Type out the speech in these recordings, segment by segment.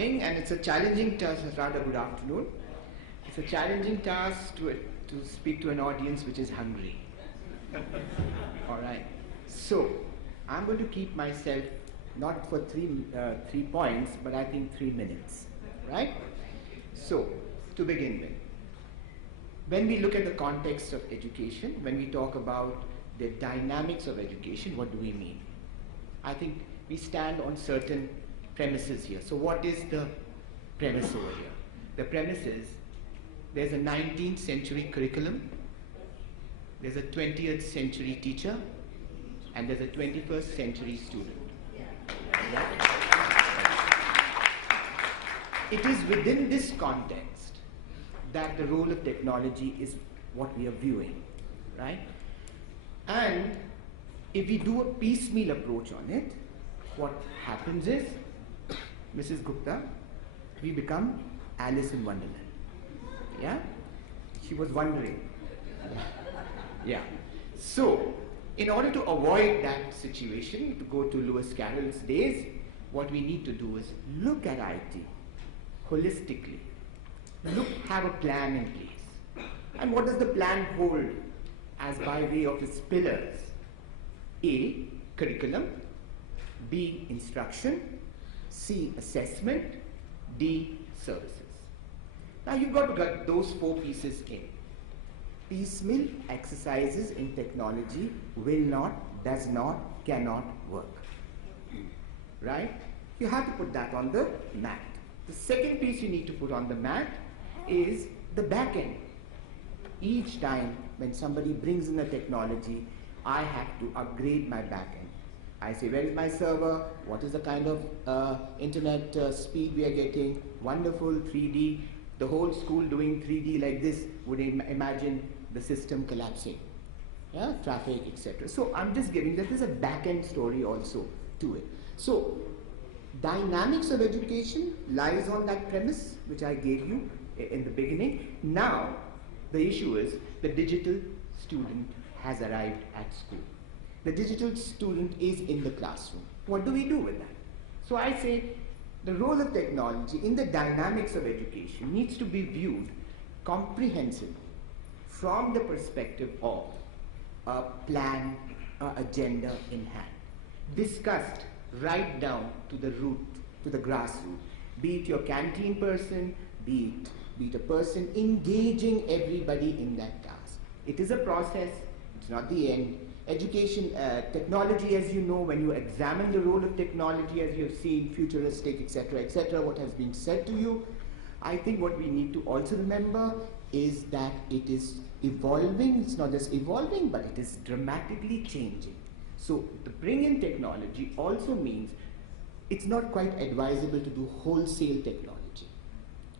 morning, and it's a challenging task, rather good afternoon. It's a challenging task to speak to an audience which is hungry. All right. So, I'm going to keep myself not for three points, but I think 3 minutes. Right? So, to begin with, when we look at the context of education, when we talk about the dynamics of education, what do we mean? I think we stand on certain premises here. So what is the premise over here? The premise is there's a 19th century curriculum, there's a 20th century teacher, and there's a 21st century student. Right? It is within this context that the role of technology is what we are viewing, right? And if we do a piecemeal approach on it, what happens is, Mrs. Gupta, we become Alice in Wonderland. Yeah? She was wondering. Yeah. So, in order to avoid that situation, to go to Lewis Carroll's days, what we need to do is look at IT holistically. Have a plan in place. And what does the plan hold as by way of its pillars? A, curriculum. B, instruction. C, assessment. D, services. Now you've got to get those 4 pieces in. Piecemeal exercises in technology will not, does not, cannot work. Right? You have to put that on the mat. The second piece you need to put on the mat is the back end. Each time when somebody brings in a technology, I have to upgrade my back end. I say, where is my server? What is the kind of internet speed we are getting? Wonderful, 3D. The whole school doing 3D like this would imagine the system collapsing. Yeah, traffic, etc. So I'm just giving that there's a back end story also to it. So dynamics of education lies on that premise which I gave you in the beginning. Now the issue is the digital student has arrived at school. The digital student is in the classroom. What do we do with that? So I say the role of technology in the dynamics of education needs to be viewed comprehensively from the perspective of a plan, agenda in hand, discussed right down to the root, to the grassroots. Be it your canteen person, be it a person engaging everybody in that task. It is a process, it's not the end. Education, technology, as you know, when you examine the role of technology, as you have seen, futuristic, etc., what has been said to you, I think what we need to also remember is that it is evolving. It's not just evolving, but it is dramatically changing. So to bring in technology also means it's not quite advisable to do wholesale technology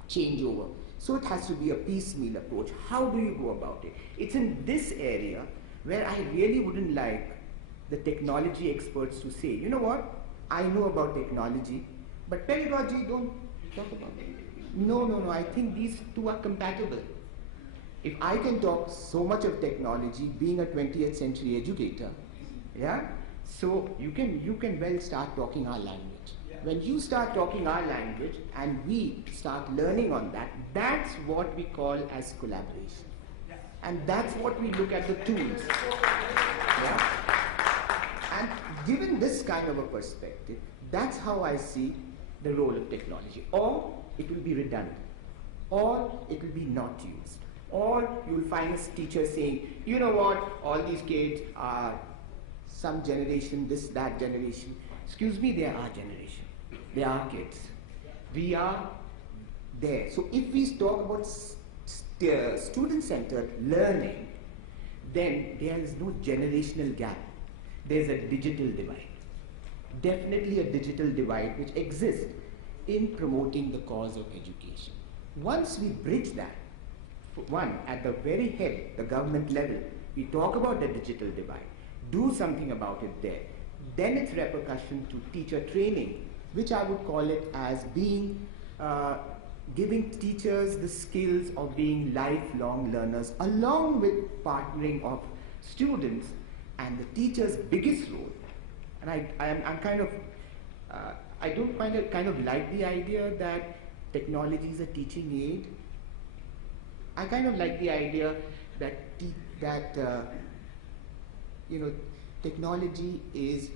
changeover. So it has to be a piecemeal approach. How do you go about it? It's in this area where I really wouldn't like the technology experts to say, you know what, I know about technology, but pedagogy, don't talk about it. No, I think these two are compatible. If I can talk so much of technology, being a 20th century educator, yeah, so you can well start talking our language. When you start talking our language and we start learning on that, that's what we call as collaboration. And that's what we look at the tools. Yeah? And given this kind of a perspective, that's how I see the role of technology. Or it will be redundant, or it will be not used, or you will find a teacher saying, you know what, all these kids are some generation, this, that generation. Excuse me, they are our generation. They are kids. We are there. So if we talk about student-centered learning, then there is no generational gap. There's a digital divide. Definitely a digital divide which exists in promoting the cause of education. Once we bridge that, one, at the very head, the government level, we talk about the digital divide, do something about it there, then its repercussion to teacher training, which I would call it as being giving teachers the skills of being lifelong learners, along with partnering of students, and the teacher's biggest role. And I'm kind of I don't kind of like the idea that technology is a teaching aid. I kind of like the idea that technology is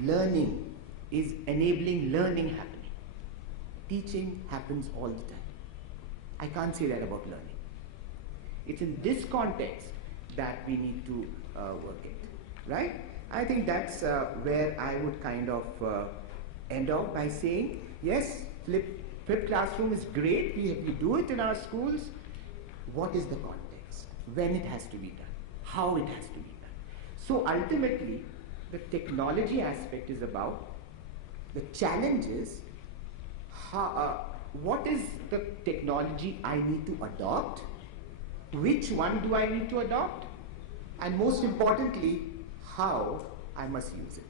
learning, is enabling learning happening. Teaching happens all the time. I can't say that about learning. It's in this context that we need to work it, right? I think that's where I would kind of end off by saying, yes, flipped classroom is great. We do it in our schools. What is the context? When it has to be done? How it has to be done? So ultimately, the technology aspect is about the challenges. What is the technology I need to adopt? Which one do I need to adopt? And most importantly, how I must use it.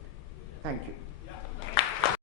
Thank you.